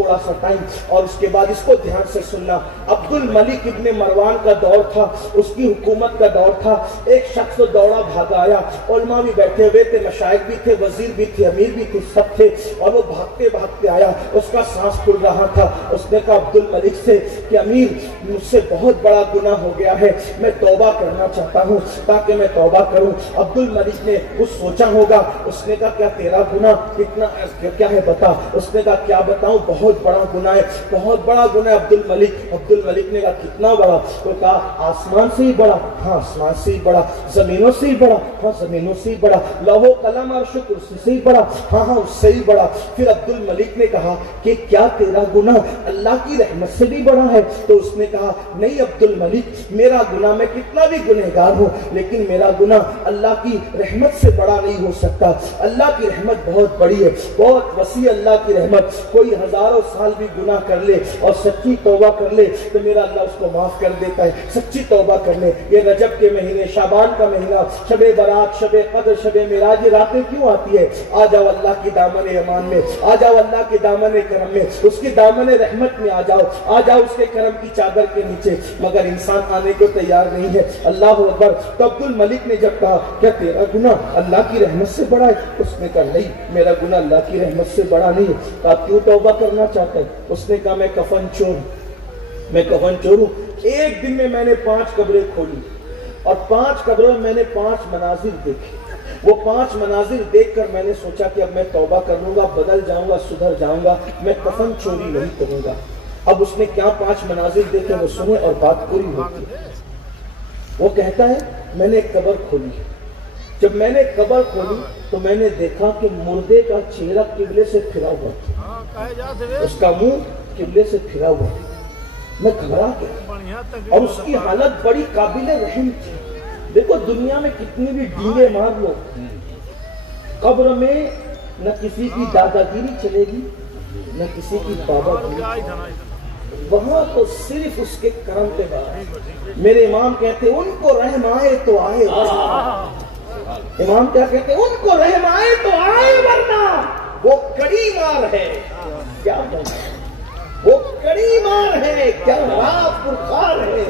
تھوڑا سا ٹائم اور اس کے بعد اس کو دھیان سے سننا. عبد الملک ابن مروان کا دور تھا, اس کی حکومت کا دور تھا. ایک شخص دوڑا بھاگا آیا, علماء بھی بیٹھے ہوئے تھے, مشائخ بھی تھے, وزیر بھی تھے, امیر بھی تھے, سب تھے, اور وہ بھاگتے بھاگتے آیا. اس کا سانس پھول رہا تھا. اس نے کہا عبد الملک سے کہ امیر, مجھ سے بہت بڑا گناہ ہو گیا ہے, میں توبہ کرنا چاہتا ہوں تاکہ میں توبہ کروں. عبد الملک نے کچھ سوچا ہوگا, اس نے کہا کیا تیرا گناہ کتنا کیا ہے بتا. اس نے کہا کیا بتاؤں, بہت بڑا گناہ ہے, بہت بڑا گناہ ہے عبد الملک نے کہا کتنا بڑا. تو کہا آسمان سے ہی بڑا, ہاں آسمان سے ہی بڑا. زمینوں سے ہی بڑا, ہاں زمینوں سے ہی بڑا. لوح و قلم عرش و کرسی سے ہی بڑا, ہاں ہاں اس سے ہی بڑا. پھر عبد الملک نے کہا کہ کیا تیرا گناہ اللہ کی رحمت سے بھی بڑا ہے. تو اس نے کہا نہیں عبد الملک, میرا گناہ, میں کتنا بھی گنہگار ہوں لیکن میرا گناہ اللہ کی رحمت سے بڑا نہیں ہو سکتا. اللہ کی رحمت بہت بڑی ہے, بہت وسیع اللہ کی رحمت. کوئی ہزاروں سال بھی گناہ کر لے اور سچی توبہ کر لے تو میرا اللہ اس کو معاف کر دیتا ہے. سچی توبہ کر لے. یہ رجب کے مہینے, شعبان کا مہینہ, شب برات, شب قدر, شب معراج, یہ راتیں کیوں آتی ہے؟ آ جاؤ اللہ کی دامن امان میں, آ جاؤ اللہ کے دامن کرم میں, اس کی دامن رحمت میں آ جاؤ, آ جاؤ اس کے کرم کی چادر کے نیچے. مگر انسان آنے کو تیار نہیں ہے. اللہ اکبر. تو عبد الملک نے جب کہا کیا تیرا گناہ اللہ کی رحمت سے بڑا ہے؟ اس نے کہا نہیں, میرا گناہ اللہ کی رحمت سے بڑا نہیں ہے. کہا کیوں توبہ کرنا چاہتا ہے؟ اس نے کہا میں کفن چور ہوں. ایک دن میں نے 5 قبریں کھولی اور 5 قبروں میں نے 5 مناظر دیکھے. وہ 5 مناظر دیکھ کر میں نے سوچا کہ اب میں توبہ کر لوں گا, بدل جاؤں گا, سدھر جاؤں گا, میں کفن چوری نہیں کروں گا. اب اس نے کیا 5 مناظر دیکھے وہ سنے اور بات پوری ہوتی. وہ کہتا ہے میں نے ایک قبر کھولی. جب میں نے قبر کھولی تو میں نے دیکھا کہ مردے کا چہرہ قبلے سے پھرا ہوا تھا, اس کا منہ قبلے سے پھرا ہوا. میں گھبرا گیا اور اس کی حالت بڑی قابل رحم تھی. دیکھو دنیا میں کتنی بھی ڈینگے مار لو, قبر میں نہ کسی کی دادا گیری چلے گی نہ کسی کی بابا گیری. وہاں تو صرف اس کے کرم پہ بات. میرے امام کہتے ان کو رحم آئے تو آئے, امام کیا کہتے ان کو رحم آئے تو آئے, ورنہ وہ کڑی مار ہے. کیا وہ کڑی مار ہے, کیا رات پرخار ہے,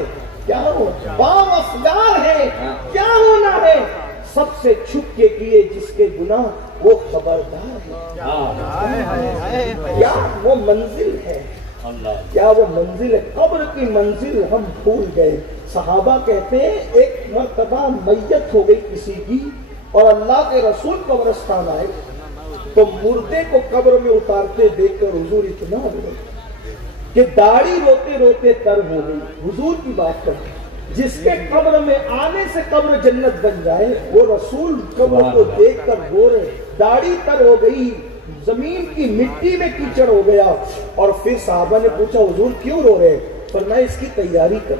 کیا وہ بام افزار ہے, کیا ہونا ہے. سب سے چھپ کے کیے جس کے گناہ وہ خبردار ہے. کیا وہ منزل ہے, کیا وہ منزل ہے. قبر کی منزل ہم بھول گئے. صحابہ کہتے ہیں ایک مرتبہ میت ہو گئی کسی کی اور اللہ کے رسول قبرستان آئے تو مردے کو قبر میں اتارتے دیکھ کر حضور اتنا روئے کہ داڑھی روتے روتے تر ہو گئی. حضور کی بات کرتے جس کے قبر میں آنے سے قبر جنت بن جائے, وہ رسول قبر کو دیکھ کر رو رہے, داڑھی تر ہو گئی, زمین کی مٹی میں کیچڑ ہو گیا. اور پھر صحابہ نے پوچھا حضور کیوں رو رہے؟ فرمایا اس کی تیاری کر.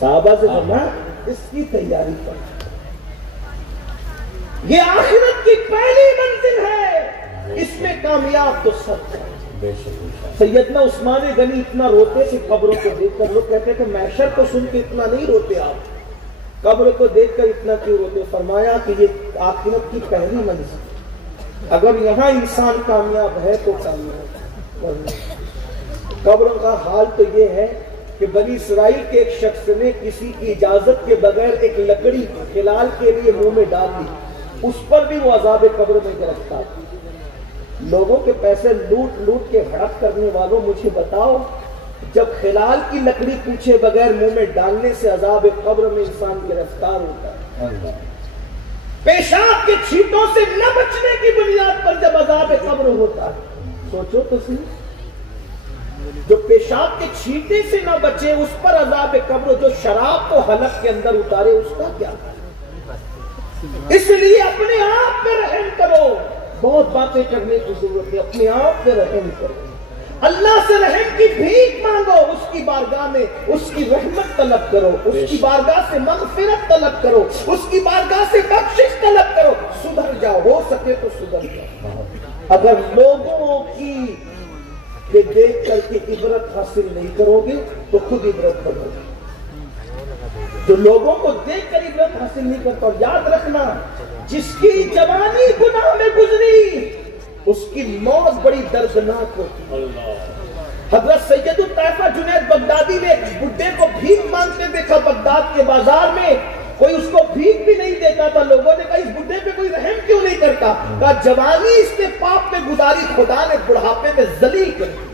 صحابہ سے فرمایا اس کی تیاری کر, یہ آخرت کی پہلی منزل ہے, اس میں کامیاب تو سب ہے. سیدنا عثمان غنی اتنا روتے کہ قبروں کو دیکھ کر. لوگ کہتے کہ محشر کو سن کے اتنا نہیں روتے آپ, قبر کو دیکھ کر اتنا کیوں روتے؟ فرمایا کہ یہ آخرت کی پہلی منزل, اگر یہاں انسان کامیاب ہے تو کامیاب. قبر کا حال تو یہ ہے کہ بنی اسرائیل کے ایک شخص نے کسی کی اجازت کے بغیر ایک لکڑی خلال کے لیے منہ میں ڈال دی, اس پر بھی وہ عذاب قبر میں گرفتار. لوگوں کے پیسے لوٹ لوٹ کے ہڑپ کرنے والوں, مجھے بتاؤ جب خلال کی لکڑی پوچھے بغیر منہ میں ڈالنے سے عذاب قبر میں انسان گرفتار ہوتا ہے, پیشاب کے چھینٹوں سے نہ بچنے کی بنیاد پر جب عذاب قبر ہوتا ہے, سوچو تو صحیح. جو پیشاب کے چھینٹے سے نہ بچے اس پر عذاب قبر, جو شراب کو حلق کے اندر اتارے اس کا کیا؟ اس لیے اپنے آپ پہ رحم کرو. بہت باتیں کرنے کی ضرورت ہے, اپنے آپ پہ رحم کرو. اللہ سے رحم کی بھیک مانگو, اس کی بارگاہ میں اس کی رحمت طلب کرو, اس کی بارگاہ سے مغفرت طلب کرو, اس کی بارگاہ سے بخشش طلب کرو. سدھر جاؤ, ہو سکے تو سدھر جاؤ. اگر لوگوں کی دیکھ کر کے عبرت حاصل نہیں کرو گے تو خود عبرت کرو گے. جو لوگوں کو دیکھ کر عبرت حاصل نہیں کرتا, اور یاد رکھنا جس کی جوانی گناہ میں گزری اس کی موت بڑی دردناک ہوتی. حضرت سید الطائفہ جنید بغدادی نے ایک بڈھے کو بھیک مانگتے دیکھا بغداد کے بازار میں. کوئی اس کو بھیک بھی نہیں دیتا تھا. لوگوں نے کہا اس بڈھے پہ کوئی رحم کیوں نہیں کرتا؟ کہا جوانی اس نے پاپ میں گزاری، خدا نے بڑھاپے میں ذلیل کر دی،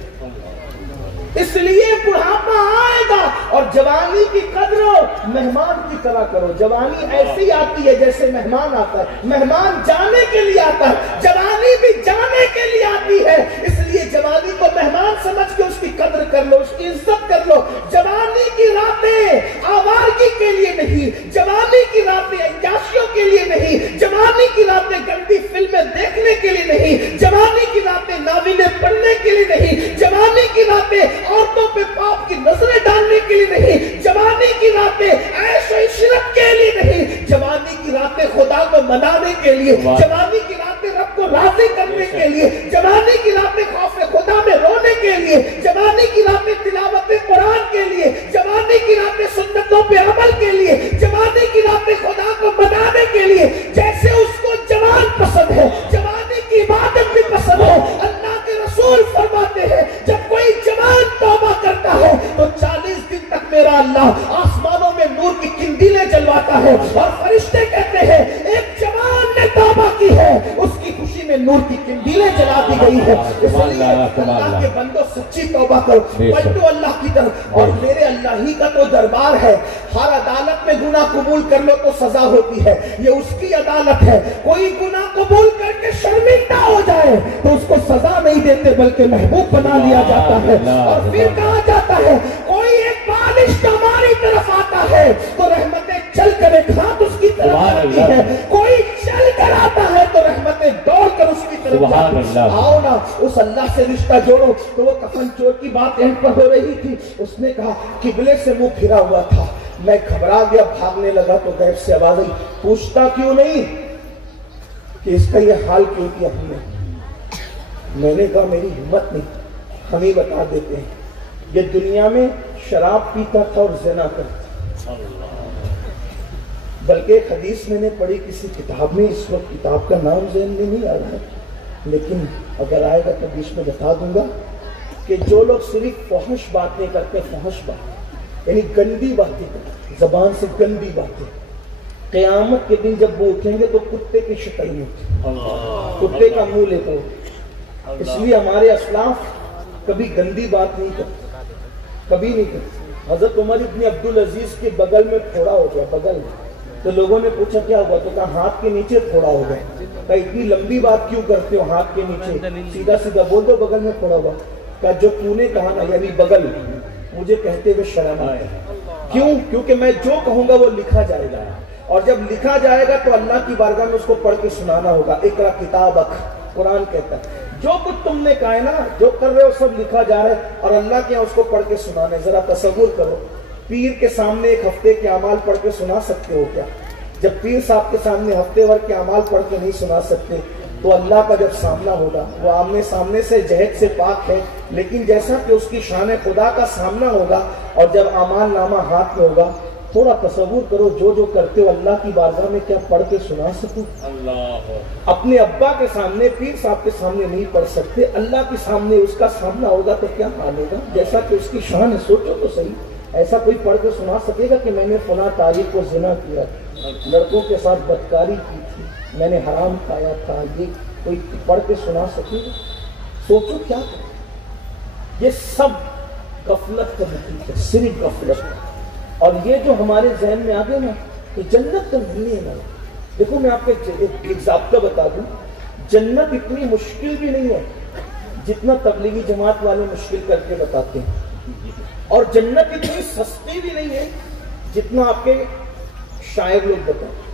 اس لیے بڑھاپا آئے گا. اور جوانی کی قدر مہمان کی طرح کرو. جوانی ایسی آتی ہے جیسے مہمان آتا ہے. مہمان جانے کے لیے آتا ہے، جوانی بھی جانے کے لیے آتی ہے. اس لیے جوانی کو مہمان سمجھ کے اس کی قدر کر لو، اس کی عزت کر لو. جوانی کی راتیں آوارگی کے لیے نہیں، جوانی کی راتیں عیاشیوں کے لیے نہیں، جوانی کی راتیں گندی فلمیں دیکھنے کے لیے نہیں، جوانی کی راتیں ناولیں پڑھنے کے لیے نہیں، جوانی کی راتیں عورتوں پہ پاپ کی نظریں ڈالنے کے لیے نہیں، جوانی کی راتیں عیش و عشرت کے لیے نہیں، جوانی کی راتیں خدا کو منانے کے لیے، جوانی کی راتیں رب کو راضی کرنے کے لیے، جوانی کی راتیں خوف خدا میں رونے کے لیے، جوانی کی راتیں تلاوت قرآن کے لیے، جوانی کی راتیں سنتوں پہ عمل کے لیے، جوانی کی راتیں خدا کو منانے کے لیے. جیسے اس کو جوان پسند ہے، جوانی کی عبادت بھی پسند ہے. اللہ کے رسول فرماتے ہیں جب کوئی جوان توبہ کرتا ہے تو 40 دن تک میرا اللہ آسمانوں میں نور کی قندیلیں جلواتا ہے. اور فرشتے کہتے ہیں ایک جوان نے توبہ کی ہے، اس کی خوشی میں نور کی قندیلیں جلا دی گئی ہے. اس لیے اللہ کے بندوں سچی توبہ کرو، پلٹو اللہ کی طرف. اور میرے اللہ ہی کا تو دربار ہے. ہر عدالت میں گناہ قبول کر لو تو سزا ہوتی ہے، یہ اس کی عدالت ہے. کوئی گناہ قبول کر کے شرمندہ ہو جائے تو اس کو سزا نہیں دیتے بلکہ محبوب بنا لیا جاتا ہے. اور پھر کہا جاتا ہے کوئی ایک بالش ہماری طرف آتا ہے تو رحمتیں چل کر ایک ہاتھ اس کی طرف آتی ہے، کوئی چل کر آتا ہے تو رحمتیں دوڑ کر اس کی طرف آتی ہے. آؤ نا اس اللہ سے رشتہ جوڑو. تو وہ کفن چور کی بات اینڈ پر ہو رہی تھی. اس نے کہا قبلے سے منہ پھرا ہوا تھا، میں گھبرا گیا، بھاگنے لگا تو غیب سے آواز آئی پوچھتا کیوں نہیں کہ اس کا یہ حال کیوں کیا ہم نے؟ میں نے کہا میری ہمت نہیں، ہم ہی بتا دیتے ہیں. یہ دنیا میں شراب پیتا تھا اور زنا کرتا، بلکہ ایک حدیث میں نے پڑھی کسی کتاب میں، اس وقت کتاب کا نام ذہن میں نہیں آ رہا ہے لیکن اگر آئے گا تو بیچ میں بتا دوں گا کہ جو لوگ صرف فحش باتیں کرتے، فحش بات یعنی گندی باتیں کرتے، زبان سے گندی باتیں، قیامت کے دن جب وہ اٹھیں گے تو کتے کی شکل میں کتے کا منہ لے کر. اس لیے ہمارے اسلاف کبھی گندی بات نہیں کرتے، کبھی نہیں کرتے. حضرت عمر ابن عبدالعزیز کے بغل میں پھوڑا ہو گیا، بغل میں. تو لوگوں نے پوچھا کیا ہوا؟ تو کہا ہاتھ کے نیچے پھوڑا ہو گیا. کہا اتنی لمبی بات کیوں کرتے ہو ہاتھ کے نیچے، سیدھا سیدھا بول دو بغل میں پھوڑا ہوا. کہا جو تو نے کہا نا یعنی بغل، مجھے کہتے ہوئے شرم آئے. کیوں؟ کیونکہ میں جو کہوں گا وہ لکھا جائے گا، اور جب لکھا جائے گا تو اللہ کی بارگاہ میں اس کو پڑھ کے سنانا ہوگا. اقرا کتابک، قرآن کہتا ہے جو کچھ تم نے کہا ہے نا، جو کر رہے ہو سب لکھا جا رہا ہے اور اللہ کے یہاں اس کو پڑھ کے سنانا ہے. ذرا تصور کرو، پیر کے سامنے ایک ہفتے کے اعمال پڑھ کے سنا سکتے ہو کیا؟ جب پیر صاحب کے سامنے ہفتے بھر کے اعمال پڑھ کے نہیں سنا سکتے تو اللہ کا جب سامنا ہوگا، وہ آمنے سامنے سے جہد سے پاک ہے، لیکن جیسا کہ اس کی شان خدا کا سامنا ہوگا اور جب اعمال نامہ ہاتھ میں ہوگا، تھوڑا تصور کرو جو کرتے ہو اللہ کی بارگاہ میں کیا پڑھ کے سنا سکوں؟ اپنے ابا کے سامنے، پیر صاحب کے سامنے نہیں پڑھ سکتے، اللہ کے سامنے اس کا سامنا ہوگا تو کیا حال ہوگا؟ جیسا کہ اس کی شان ہے. سوچو تو صحیح، ایسا کوئی پڑھ کے سنا سکے گا کہ میں نے فلاں تاریخ کو زنا کیا تھا، لڑکوں کے ساتھ بدکاری کی تھی، میں نے حرام کھایا تھا؟ یہ کوئی پڑھ کے سنا سکے گا؟ سوچو کیا کریں. یہ سب غفلت کا نتیجہ، صرف غفلت. اور یہ جو ہمارے ذہن میں آ گئے نا کہ جنت تو نہیں ہے نا. دیکھو میں آپ کو ایک ضابطہ بتا دوں، جنت اتنی مشکل بھی نہیں ہے جتنا تبلیغی جماعت والے مشکل کر کے بتاتے ہیں، اور جنت اتنی سستی بھی نہیں ہے جتنا آپ کے شاعر لوگ بتاتے ہیں.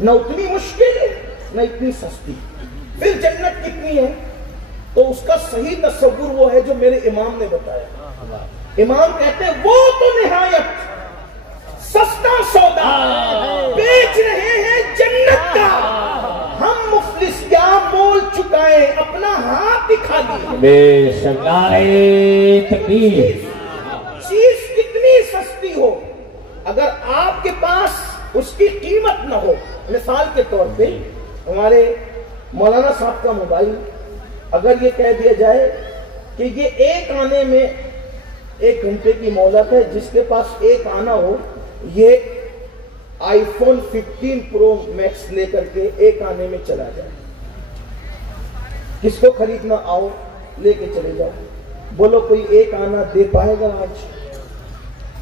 نہ اتنی مشکل ہے نہ اتنی سستی. پھر جنت کتنی ہے تو اس کا صحیح تصور وہ ہے جو میرے امام نے بتایا. امام کہتے ہیں وہ تو نہایت سستا سودا بیچ رہے ہیں جنت کا، ہم مفلس کیا مول چکائے اپنا ہاتھ دکھا دیا. بے شکائے تکلیف. چیز کتنی سستی ہو اگر آپ کے پاس اس کی قیمت نہ ہو. مثال کے طور پہ ہمارے مولانا صاحب کا موبائل اگر یہ کہہ دیا جائے کہ یہ ایک آنے میں 1 گھنٹے کی مہلت ہے، جس کے پاس ایک آنا ہو یہ آئی فون 15 پرو میکس لے کر کے ایک آنے میں چلا جائے، کس کو خریدنا آؤ لے کے چلے جاؤ، بولو کوئی ایک آنا دے پائے گا؟ آج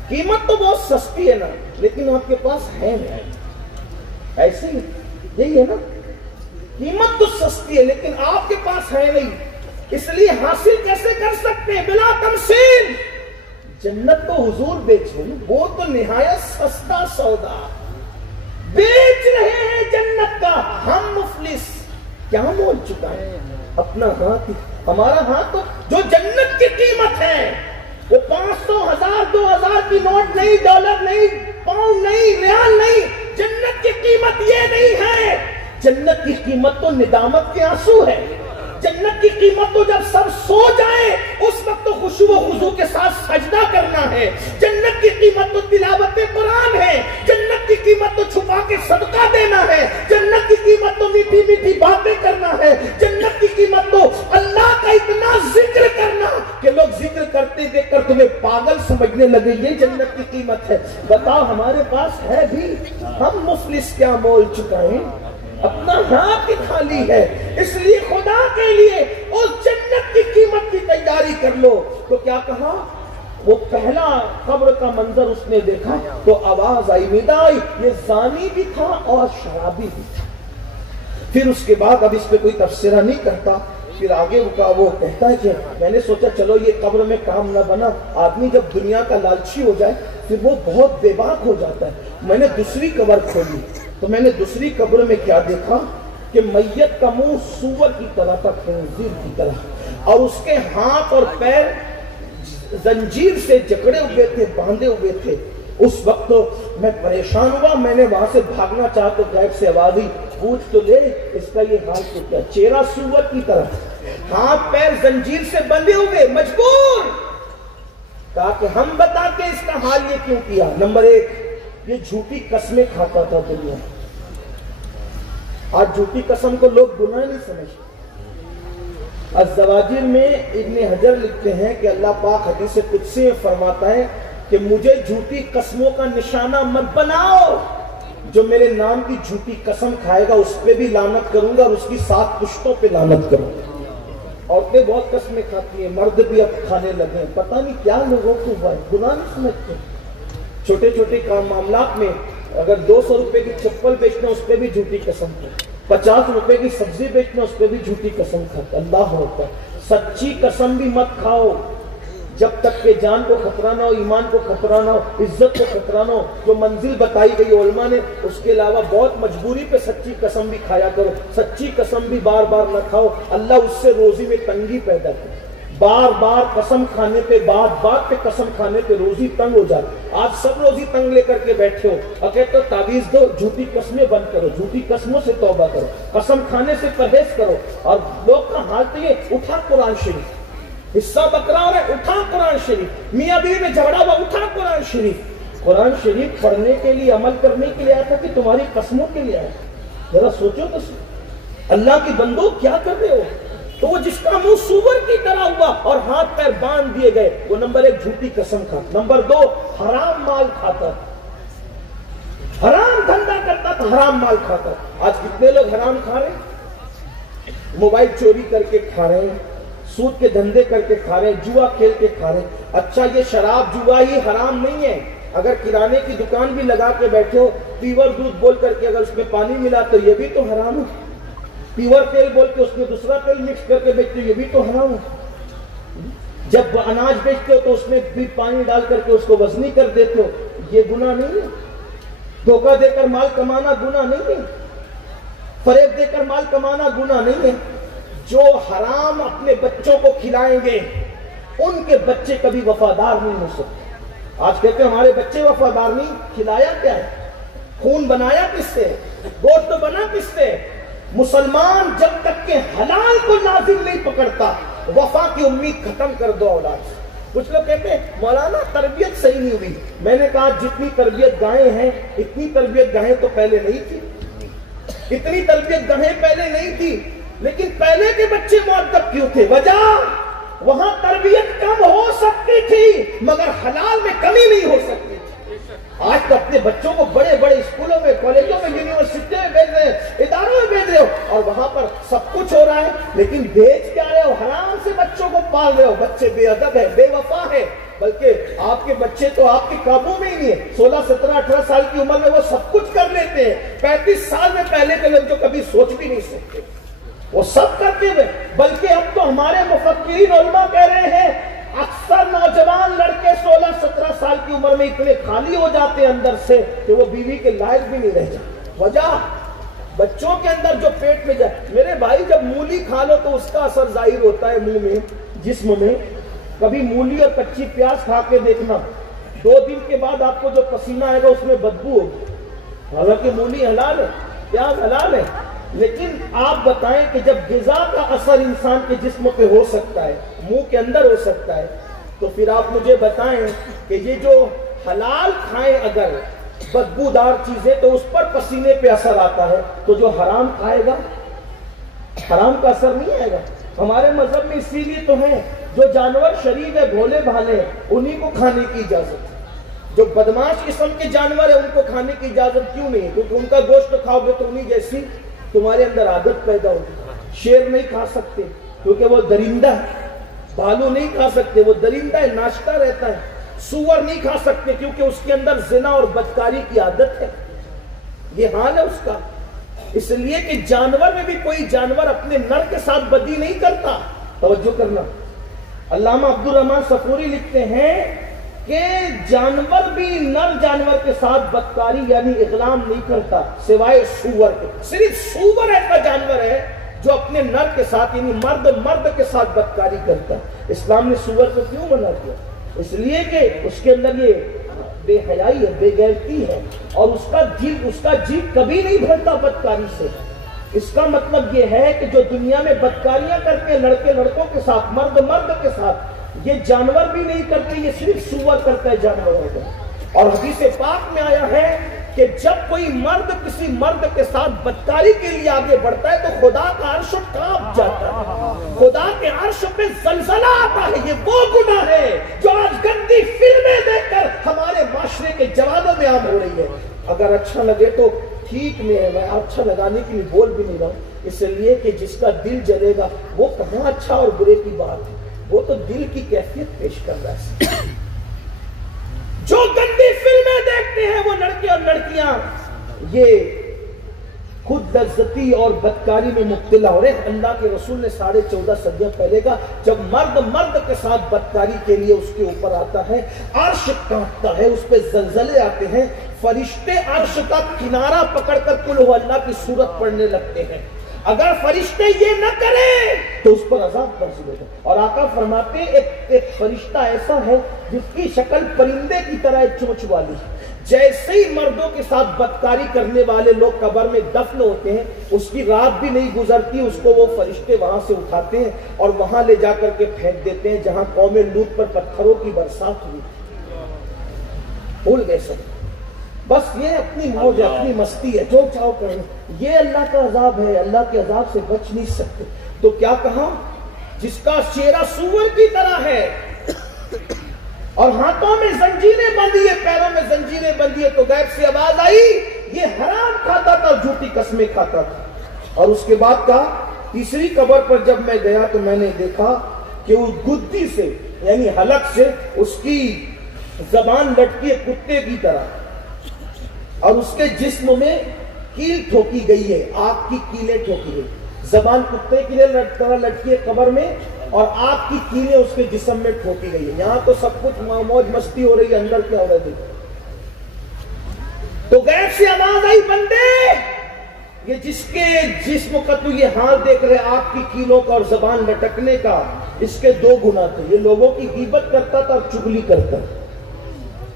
قیمت تو بہت سستی ہے نا، لیکن آپ کے پاس ہے نہیں، ایسے ہی یہی ہے نا، قیمت تو سستی ہے لیکن آپ کے پاس ہے نہیں، اس لیے حاصل کیسے کر سکتے ہیں؟ بلا تمثیل۔ جنت تو حضور بیچے، وہ تو نہایت سستا سودا بیچ رہے ہیں جنت کا، ہم مفلس کیا مول چکا ہے؟ اپنا ہاتھ، ہمارا ہاتھ تو جو جنت کی قیمت ہے وہ 500 1000 2000 کی نوٹ نہیں، ڈالر نہیں، پاؤنڈ نہیں، ریال نہیں، جنت کی قیمت یہ نہیں ہے۔ جنت کی قیمت تو ندامت کے آنسو ہے، جنت کی قیمت تو جب سب سو جائیں اس وقت تو خشوع و خضوع کے ساتھ سجدہ کرنا ہے، جنت کی قیمت تو تلاوت قرآن ہے، جنت کی قیمت تو چھپا کے صدقہ دینا ہے، جنت کی قیمت تو میٹھی میٹھی باتیں کرنا ہے، جنت کی قیمت تو اللہ کا اتنا ذکر کرنا کہ لوگ ذکر کرتے دیکھ کر تمہیں پاگل سمجھنے لگے، یہ جنت کی قیمت ہے۔ بتاؤ ہمارے پاس ہے بھی؟ ہم مفلس کیا مول چکائیں؟ اپنا ہاتھ خالی ہے، اس لیے خدا کے لیے اس جنت کی قیمت کی تیاری کر لو۔ تو کیا کہا؟ وہ پہلا قبر کا منظر اس نے دیکھا تو آواز آئی، ندائی، یہ زانی بھی تھا اور شرابی بھی تھا۔ پھر اس کے بعد اب اس پہ کوئی تبصرہ نہیں کرتا، پھر آگے وہ کہتا ہے کہ میں نے سوچا چلو یہ قبر میں کام نہ بنا، آدمی جب دنیا کا لالچی ہو جائے پھر وہ بہت بے باک ہو جاتا ہے۔ میں نے دوسری قبر کھولی تو میں نے دوسری قبر میں کیا دیکھا کہ میت کا منہ سور کی طرح تھا، خنزیر کی طرح، اور اس کے ہاتھ اور پیر زنجیر سے جکڑے ہوئے تھے، باندھے ہوئے تھے۔ اس وقت تو میں پریشان ہوا، میں نے وہاں سے بھاگنا چاہا تو غیب سے آواز آئی، پوچھ تو لے اس کا یہ حال تو کیا؟ چہرہ سور کی طرح، ہاتھ پیر زنجیر سے بندھے ہوئے، مجبور۔ کہا کہ ہم بتا کے اس کا حال یہ کیوں کیا؟ نمبر 1، یہ جھوٹی قسمیں کھاتا تھا دنیا۔ آج جھوٹی قسم کو لوگ گناہ نہیں سمجھتے۔ الزواجر میں ابن حجر لکھتے ہیں کہ اللہ پاک حدیث قدسی میں فرماتا ہے کہ مجھے جھوٹی قسموں کا نشانہ مت بناؤ، جو میرے نام کی جھوٹی قسم کھائے گا اس پہ بھی لعنت کروں گا اور اس کی 7 پشتوں پہ لعنت کروں گا۔ عورتیں بہت قسمیں کھاتی ہیں، مرد بھی اب کھانے لگے ہیں، پتہ نہیں کیا لوگوں کو ہوا ہے، گناہ نہیں سمجھتے۔ چھوٹے چھوٹے معاملات میں اگر 200 روپے کی چپل بیچنا اس پہ بھی جھوٹی قسم کھاتے، 50 روپے کی سبزی بیچنا اس پہ بھی جھوٹی قسم کھاتے۔ اللہ اکبر، سچی قسم بھی مت کھاؤ جب تک کہ جان کو خطرہ نہ ہو، ایمان کو خطرہ نہ ہو، عزت کو خطرہ نہ ہو۔ جو منزل بتائی گئی علماء نے، اس کے علاوہ بہت مجبوری پہ سچی قسم بھی کھایا کرو، سچی قسم بھی بار بار نہ کھاؤ، اللہ اس سے روزی میں تنگی پیدا کرے۔ بار بار قسم کھانے پہ، بات بات پہ قسم کھانے پہ روزی تنگ ہو جاتی۔ آپ سب روزی تنگ لے کر کے بیٹھے ہو اور کہتے ہو تعویذ دو، جھوٹی قسمیں بند کرو، جھوٹی قسموں سے توبہ کرو، قسم کھانے سے پرہیز کرو۔ اور لوگ کا حال تو یہ، اٹھا قرآن شریف، حصہ بکرا ہو رہا ہے، اٹھا قرآن شریف، میاں بیوی میں جھگڑا ہوا، اٹھا قرآن شریف۔ قرآن شریف پڑھنے کے لیے، عمل کرنے کے لیے آیا تھا کہ تمہاری قسموں کے لیے آیا؟ ذرا سوچو تو، اللہ کی بندو کیا کر رہے ہو؟ تو وہ جس کا منہ سور کی طرح ہوا اور ہاتھ پیر باندھ دیے گئے، وہ نمبر 1 جھوٹی قسم کھاتا، نمبر 2 حرام مال کھاتا، حرام دھندا کرتا تھا، حرام مال کھاتا۔ آج کتنے لوگ حرام کھا رہے ہیں؟ موبائل چوری کر کے کھا رہے ہیں، سود کے دھندے کر کے کھا رہے ہیں، جوا کھیل کے کھا رہے ہیں۔ اچھا یہ شراب جوا ہی حرام نہیں ہے، اگر کرانے کی دکان بھی لگا کے بیٹھے ہو، پیور دودھ بول کر کے اگر اس میں پانی ملا تو یہ بھی تو حرام ہے، پیور تیل بول کے اس میں دوسرا تیل مکس کر کے بیچتے ہو، یہ بھی تو حرام ہے۔ جب اناج بیچتے ہو تو اس میں بھی پانی ڈال کر کے اس کو وزنی کر دیتے ہو، یہ گناہ نہیں ہے۔ دھوکہ دے کر مال کمانا گناہ نہیں ہے، فریب دے کر مال کمانا گناہ نہیں ہے۔ جو حرام اپنے بچوں کو کھلائیں گے ان کے بچے کبھی وفادار نہیں ہو سکتے۔ آج کہتے ہیں ہمارے بچے وفادار نہیں، کھلایا کیا ہے؟ خون بنایا کس سے؟ گوشت بنا کس سے؟ مسلمان جب تک کہ حلال کو لازم نہیں پکڑتا، وفا کی امید ختم کر دو اولاد سے۔ کچھ لوگ کہتے ہیں مولانا تربیت صحیح نہیں ہوئی۔ میں نے کہا جتنی تربیت گاہیں ہیں اتنی تربیت گاہیں تو پہلے نہیں تھی، اتنی تربیت گاہیں پہلے نہیں تھی۔ لیکن پہلے کے بچے مؤدب کیوں تھے؟ وجہ وہاں تربیت کم ہو سکتی تھی مگر حلال میں کمی نہیں ہو سکتی تھی۔ آج تو اپنے بچوں کو بڑے بڑے اسکولوں میں، کالجوں میں، یونیورسٹی میں بھیج رہے ہیں، اداروں میں بھیج رہے ہو، اور وہاں پر سب کچھ ہو رہا ہے، لیکن بھیج کیا رہے ہو؟ حرام سے بچوں کو پال رہے ہو۔ بچے بے ادب ہے، بے وفا ہے، بلکہ آپ کے بچے تو آپ کے قابو میں ہی نہیں ہے۔ 16 17 18 سال کی عمر میں وہ سب کچھ کر لیتے ہیں، 35 سال میں پہلے کے لوگ جو کبھی سوچ بھی نہیں سکتے وہ سب کرتے ہوئے۔ بلکہ اب تو ہمارے مفکرین علماء کہہ رہے ہیں اکثر نوجوان لڑکے 16 17 سال کی عمر میں اتنے خالی ہو جاتے ہیں اندر سے کہ وہ بیوی کے لائق بھی نہیں رہ جاتے۔ وجہ بچوں کے اندر جو پیٹ میں جائے۔ میرے بھائی جب مولی کھا لو تو اس کا اثر ظاہر ہوتا ہے منہ میں، جسم میں۔ کبھی مولی اور کچی پیاز کھا کے دیکھنا، 2 دن کے بعد آپ کو جو پسینہ آئے گا اس میں بدبو ہوگی۔ حالانکہ مولی حلال ہے، پیاز حلال ہے، لیکن آپ بتائیں کہ جب غذا کا اثر انسان کے جسم پہ ہو سکتا ہے، منہ کے اندر ہو سکتا ہے، تو پھر آپ مجھے بتائیں کہ یہ جو حلال کھائیں اگر بدبودار چیزیں تو اس پر پسینے پہ اثر آتا ہے، تو جو حرام کھائے گا حرام کا اثر نہیں آئے گا۔ ہمارے مذہب میں اسی لیے تو ہے جو جانور شریف ہے، بھولے بھالے ہیں، انہی کو کھانے کی اجازت ہے۔ جو بدماش قسم کے جانور ہیں ان کو کھانے کی اجازت کیوں نہیں ہے؟ کیونکہ ان کا گوشت کھاؤ گے تو انہی جیسی تمہارے اندر عادت پیدا ہوگی۔ شیر نہیں کھا سکتے کیونکہ وہ درندہ ہے، بھالو نہیں کھا سکتے وہ درندہ ہے، ناشتا رہتا ہے۔ سور نہیں کھا سکتے کیونکہ اس کے اندر زنا اور بدکاری کی عادت ہے، یہ حال ہے اس کا۔ اس لیے کہ جانور میں بھی کوئی جانور اپنے نر کے ساتھ بدی نہیں کرتا۔ توجہ کرنا، علامہ عبدالرحمن صفوری لکھتے ہیں کہ جانور بھی نر جانور کے ساتھ بدکاری یعنی اغلام نہیں کرتا سوائے سور کے۔ صرف سور ایسا جانور ہے جو اپنے نر کے ساتھ یعنی مرد کے ساتھ بدکاری کرتا ہے۔ اسلام نے سور کو کیوں منع کیا؟ اس لیے کہ اس کے اندر یہ بے حیائی ہے، بے غیرتی ہے، اور اس کا جی کبھی نہیں بھرتا بدکاری سے۔ اس کا مطلب یہ ہے کہ جو دنیا میں بدکاریاں کرتے ہیں لڑکے لڑکوں کے ساتھ، مرد کے ساتھ، یہ جانور بھی نہیں کرتے، یہ صرف سور کرتا ہے جانوروں کا۔ اور حدیث پاک میں آیا ہے کہ جب کوئی مرد کسی مرد کے ساتھ بدکاری کے لیے آگے بڑھتا ہے تو خدا کا عرش کانپ جاتا ہے، خدا کے عرش پہ زلزلہ آتا ہے۔ یہ وہ گناہ ہے جو آج گندی فلمیں دیکھ کر ہمارے معاشرے کے جوانوں میں عام ہو رہی ہے۔ اگر اچھا لگے تو ٹھیک نہیں ہے، میں اچھا لگانے کے لیے بول بھی نہیں رہا ہوں، اس لیے کہ جس کا دل جلے گا وہ کہاں اچھا اور برے کی بات ہے، وہ تو دل کی کیفیت پیش کر رہا ہے۔ جو گندی فلمیں دیکھتے ہیں وہ لڑکے اور لڑکیاں یہ خود لذتی اور بدکاری میں مبتلا ہو رہے ہیں۔ اللہ کے رسول نے 14.5 صدیاں پہلے کا جب مرد کے ساتھ بدکاری کے لیے اس کے اوپر آتا ہے، عرش کانپتا ہے، اس پہ زلزلے آتے ہیں، فرشتے عرش کا کنارہ پکڑ کر قل هو اللہ کی سورت پڑھنے لگتے ہیں۔ اگر فرشتے یہ نہ کریں تو اس پر عذاب نازل ہوتا ہے۔ اور آقا فرماتے ہیں ایک فرشتہ ایسا ہے جس کی شکل پرندے کی طرح چونچ والی ہے۔ جیسے ہی مردوں کے ساتھ بدکاری کرنے والے لوگ قبر میں دفن ہوتے ہیں، اس کی رات بھی نہیں گزرتی، اس کو وہ فرشتے وہاں سے اٹھاتے ہیں اور وہاں لے جا کر کے پھینک دیتے ہیں جہاں قوم لوط پر پتھروں کی برسات ہوئی۔ بھول گئے سب، بس یہ اپنی موج ہے، اپنی مستی ہے، جو چاہو کریں۔ یہ اللہ کا عذاب ہے، اللہ کے عذاب سے بچ نہیں سکتے۔ تو کیا کہا؟ جس کا چہرہ سور کی طرح ہے اور ہاتھوں میں زنجیریں بندھی ہے، پیروں میں زنجیریں بندھی ہے، تو غیب سے آواز آئی یہ حرام کھاتا تھا، جھوٹی قسمیں کھاتا تھا۔ اور اس کے بعد کہا تیسری قبر پر جب میں گیا تو میں نے دیکھا کہ اس گدی سے یعنی حلق سے اس کی زبان لٹکی ہے کتے کی طرح، اور اس کے جسم میں کیل ٹھوکی گئی ہے، آگ کی کیلیں ٹھوکی گئی، زبان کتے کی طرح لٹکی ہے قبر میں، اور آگ کی کیلیں اس کے جسم میں ٹھوکی گئی ہے۔ یہاں تو سب کچھ موج مستی ہو رہی ہے، اندر کیا ہو رہا ہے؟ تو غیب سے آواز آئی بندے یہ جس کے جسم کا تو یہ حال دیکھ رہے آگ کی کیلوں کا اور زبان لٹکنے کا، اس کے 2 گناہ تھے۔ یہ لوگوں کی غیبت کرتا تھا اور چغلی کرتا۔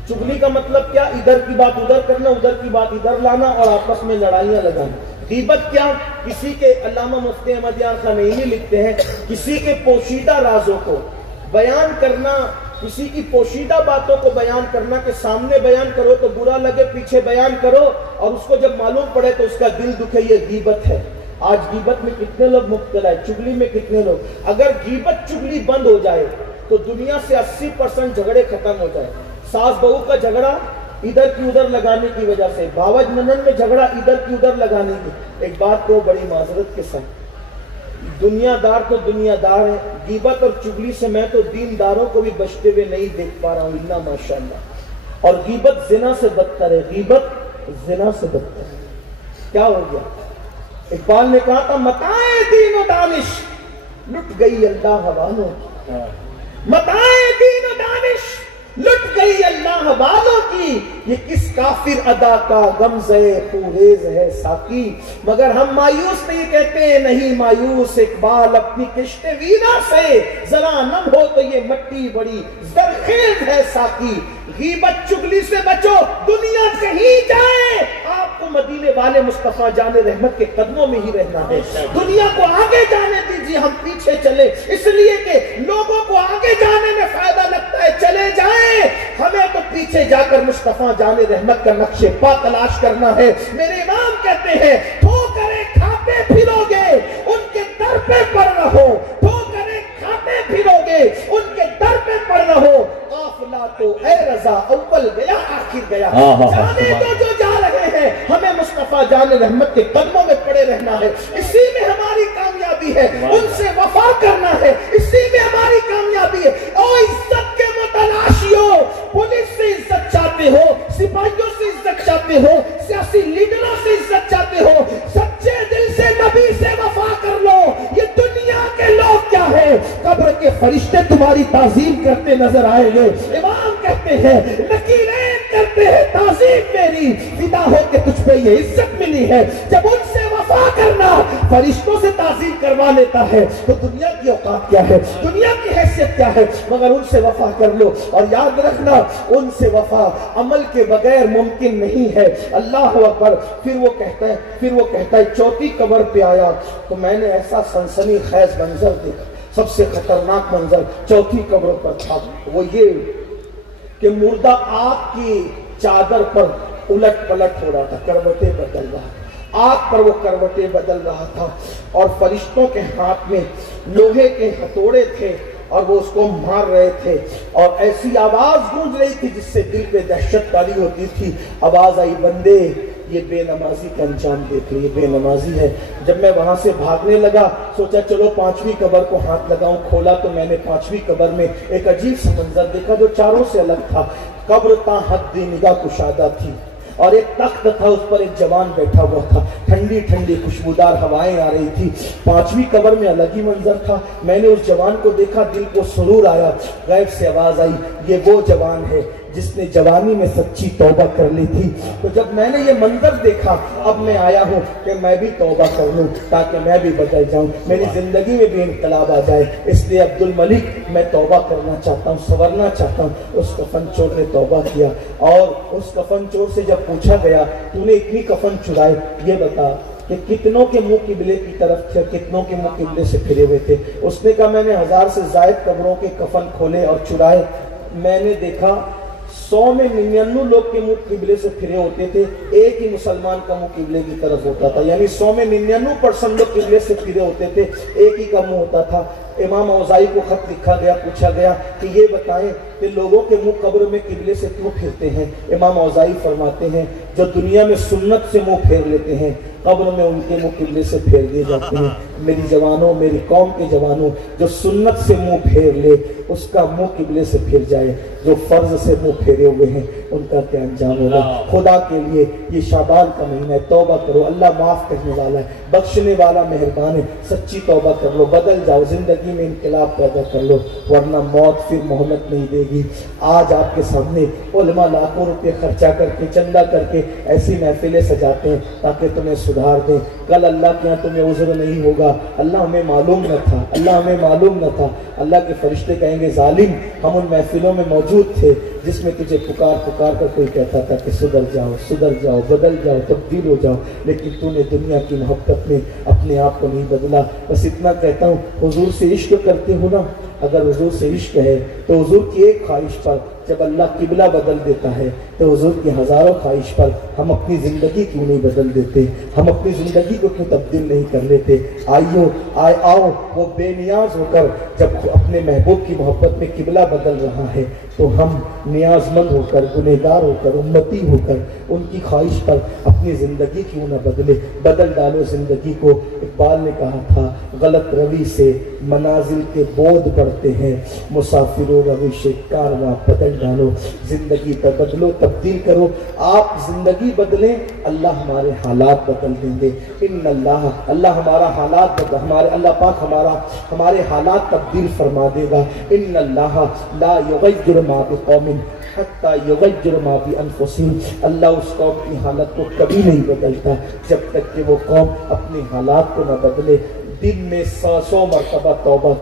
چغلی کا مطلب کیا؟ ادھر کی بات ادھر کرنا، ادھر کی بات ادھر لانا اور آپس میں لڑائیاں لگانا۔ غیبت کیا؟ کسی کے، علامہ مفتی احمد یار خان نعیمی لکھتے ہیں، کسی کے پوشیدہ رازوں کو بیان کرنا، کسی کی پوشیدہ باتوں کو بیان کرنا کہ سامنے بیان کرو تو برا لگے، پیچھے بیان کرو اور اس کو جب معلوم پڑے تو اس کا دل دکھے، یہ غیبت ہے۔ آج غیبت میں کتنے لوگ مبتلا ہے، چگلی میں کتنے لوگ. اگر غیبت چگلی بند ہو جائے تو دنیا سے 80% جھگڑے ختم ہو جائے. ساس بہو کا جھگڑا ادھر کی ادھر لگانے کی وجہ سے، باوج ننن میں جھگڑا ادھر کی ادھر لگانے کی. ایک بات کو بڑی معذرت کے ساتھ، دنیا دار تو دنیا دار ہے، غیبت اور چگلی سے میں تو دینداروں کو بھی بچتے ہوئے نہیں دیکھ پا رہا ہوں الا ماشاءاللہ. اور غیبت زنا سے بدتر ہے، غیبت زنا سے بدتر ہے. کیا ہو گیا؟ اقبال نے کہا تھا متاع دین و دانش لٹ گئی اللہ والوں کی، متاع دین و دانش لٹ گئی اللہ والوں کی. یہ کس کافر ادا کا غمزے خوریز ہے ساقی. مگر ہم مایوس نہیں کہتے، نہیں مایوس اقبال اپنی کشت وینا سے، ذرا نم ہو تو یہ مٹی بڑی زرخیز ہے ساقی. غیبت چگلی سے بچو، دنیا کہیں جائے آپ کو مدینے والے مصطفیٰ جان رحمت کے قدموں میں ہی رہنا ہے. دنیا کو آگے جانے دیجیے، ہم پیچھے چلے، اس لیے کہ لوگوں کو آگے جانے میں فائدہ لگتا ہے. چلے جائیں، ہمیں تو پیچھے جا کر مصطفیٰ جان رحمت کا نقش پا تلاش کرنا ہے. میرے امام کہتے ہیں ٹھوکریں کھاتے پھرو گے ان کے در پہ پڑ رہو، ٹھوکریں کھاتے پھرو گے ان کے در پہ پڑ رہو. قافلہ تو اے رضا اول گیا آخر گیا. جانے تو جو جا رہے ہیں، ہمیں مصطفیٰ جان رحمت کے قدموں میں پڑے رہنا ہے. اسی میں ہماری کامیابی ہے، ان سے وفا کرنا ہے، اسی میں ہماری کامیابی ہے. او عزت کے متلاشیوں، پولیس سے عزت چاہتے ہو، سپاہیوں سے عزت چاہتے ہو، سیاسی لیڈروں سے عزت چاہتے ہو، سچے دل سے نبی سے وفا کر لو. یہ دنیا کے لوگ کیا ہے، قبر کے فرشتے تمہاری تعظیم کرتے نظر آئیں گے. امام کہتے ہیں نکیرین کرتے ہیں تعظیم میری، فدا ہو کے تجھ پہ یہ عزت ملی ہے. جب ان سے وفا کرنا فرشتوں سے تعظیم کروا لیتا ہے تو دنیا کی اوقات کیا ہے، دنیا کی حیثیت کیا ہے. مگر ان سے وفا کر لو، اور یاد رکھنا ان سے وفا عمل کے بغیر ممکن نہیں ہے. اللہ اکبر. پھر وہ کہتا ہے چوتھی قبر پہ آیا تو میں نے ایسا سنسنی خیز منظر دیکھا. سب سے خطرناک منظر چوتھی قبر پر تھا، وہ یہ کہ مردہ آگ کی چادر پر الٹ پلٹ ہو رہا تھا، کروٹیں بدل رہا تھا، آگ پر وہ کروٹیں بدل رہا تھا، اور فرشتوں کے ہاتھ میں لوہے کے ہتھوڑے تھے اور وہ اس کو مار رہے تھے. اور ایسی آواز گونج رہی تھی جس سے دل پہ دہشت تاری ہوتی تھی. آواز آئی بندے یہ بے نمازی کا انجام دیکھ لیں، یہ بے نمازی ہے. جب میں وہاں سے بھاگنے لگا سوچا چلو پانچویں قبر کو ہاتھ لگاؤں. کھولا تو میں نے پانچویں قبر میں ایک عجیب سا منظر دیکھا جو چاروں سے الگ تھا. قبر تا حد نگاہ کشادہ تھی اور ایک تخت تھا، اس پر ایک جوان بیٹھا ہوا تھا. ٹھنڈی ٹھنڈی خوشبودار ہوائیں آ رہی تھی. پانچویں قبر میں الگ ہی منظر تھا. میں نے اس جوان کو دیکھا، دل کو سرور آیا. غیب سے آواز آئی یہ وہ جوان ہے جس نے جوانی میں سچی توبہ کر لی تھی. تو جب میں نے یہ منظر دیکھا اب میں آیا ہوں کہ میں بھی توبہ کر لوں تاکہ میں بھی بدل جاؤں، میری زندگی میں بھی انقلاب آ جائے. اس لیے عبد الملک میں توبہ کرنا چاہتا ہوں، سنورنا چاہتا ہوں. اس کفن چور نے توبہ کیا، اور اس کفن چور سے جب پوچھا گیا تو نے اتنی کفن چرائے یہ بتا کہ کتنوں کے منہ قبلے کی طرف تھے، کتنوں کے منہ قبلے سے پھرے ہوئے تھے. اس نے کہا میں نے 1000 سے زائد قبروں کے کفن کھولے اور چرائے. میں نے دیکھا 100 میں 99 لوگ کے منہ قبلے سے پھرے ہوتے تھے، ایک ہی مسلمان کا منہ قبلے کی طرف ہوتا تھا. یعنی 100 میں 99% لوگ قبلے سے پھرے ہوتے تھے، ایک ہی کا منہ ہوتا تھا. امام اوزائی کو خط لکھا گیا، پوچھا گیا کہ یہ بتائیں کہ لوگوں کے منہ قبر میں قبلے سے کیوں پھرتے ہیں. امام اوزائی فرماتے ہیں جو دنیا میں سنت سے منہ پھیر لیتے ہیں قبر میں ان کے منہ قبلے سے پھیر دیے جاتے ہیں. میری جوانوں، میری قوم کے جوانوں، جو سنت سے منہ پھیر لے اس کا منہ قبلے سے پھر جائے. جو فرض سے منہ پھیرے ہوئے ہیں ان کا کیا انجام ہوگا. خدا کے لیے یہ شعبان کا مہینہ ہے، توبہ کرو. اللہ معاف کرنے والا ہے، بخشنے والا مہربان ہے. سچی توبہ کر لو، بدل جاؤ، زندگی میں انقلاب پیدا کر لو، ورنہ موت پھر مہلت نہیں دے گی. آج آپ کے سامنے علماء لاکھوں روپے خرچہ کر کے، چندہ کر کے ایسی محفلیں سجاتے ہیں تاکہ تمہیں سدھار دیں. کل اللہ کے یہاں تمہیں عذر نہیں ہوگا. اللہ ہمیں معلوم نہ تھا، اللہ ہمیں معلوم نہ تھا. اللہ کے فرشتے کہیں گے ظالم ہم ان محفلوں میں موجود تھے جس میں تجھے پکار پکار کر کوئی کہتا تھا کہ سدھر جاؤ، سدھر جاؤ، بدل جاؤ، تبدیل ہو جاؤ، لیکن تو نے دنیا کی محبت میں اپنے آپ کو نہیں بدلا. بس اتنا کہتا ہوں حضور سے عشق کرتے ہو نا، اگر حضور سے عشق ہے تو حضور کی ایک خواہش پر جب اللہ قبلہ بدل دیتا ہے تو حضور کی ہزاروں خواہش پر ہم اپنی زندگی کیوں نہیں بدل دیتے؟ ہم اپنی زندگی کو کیوں تبدیل نہیں کر لیتے؟ آؤ وہ بے نیاز ہو کر جب اپنے محبوب کی محبت میں قبلہ بدل رہا ہے تو ہم نیاز مند ہو کر، گنہگار ہو کر، امتی ہو کر ان کی خواہش پر اپنی زندگی کیوں نہ بدل ڈالو زندگی کو۔ اقبال نے کہا تھا غلط روی سے منازل کے بود بڑھتے ہیں، مسافروں روش کارواں بدل ڈالو، زندگی بدلو، تبدیل کرو۔ آپ زندگی بدلیں، اللہ ہمارے حالات بدل دیں گے۔ ان اللہ ہمارا حالات اللہ پاک ہمارے حالات تبدیل فرما دے گا۔ ان اللہ لا یغیر ما بقوم حتی یغیر ما بانفسہم، اللہ اس قوم کی حالت کو کبھی نہیں بدلتا جب تک کہ وہ قوم اپنی حالات کو نہ بدلے۔ دن میں 100 مرتبہ توبہ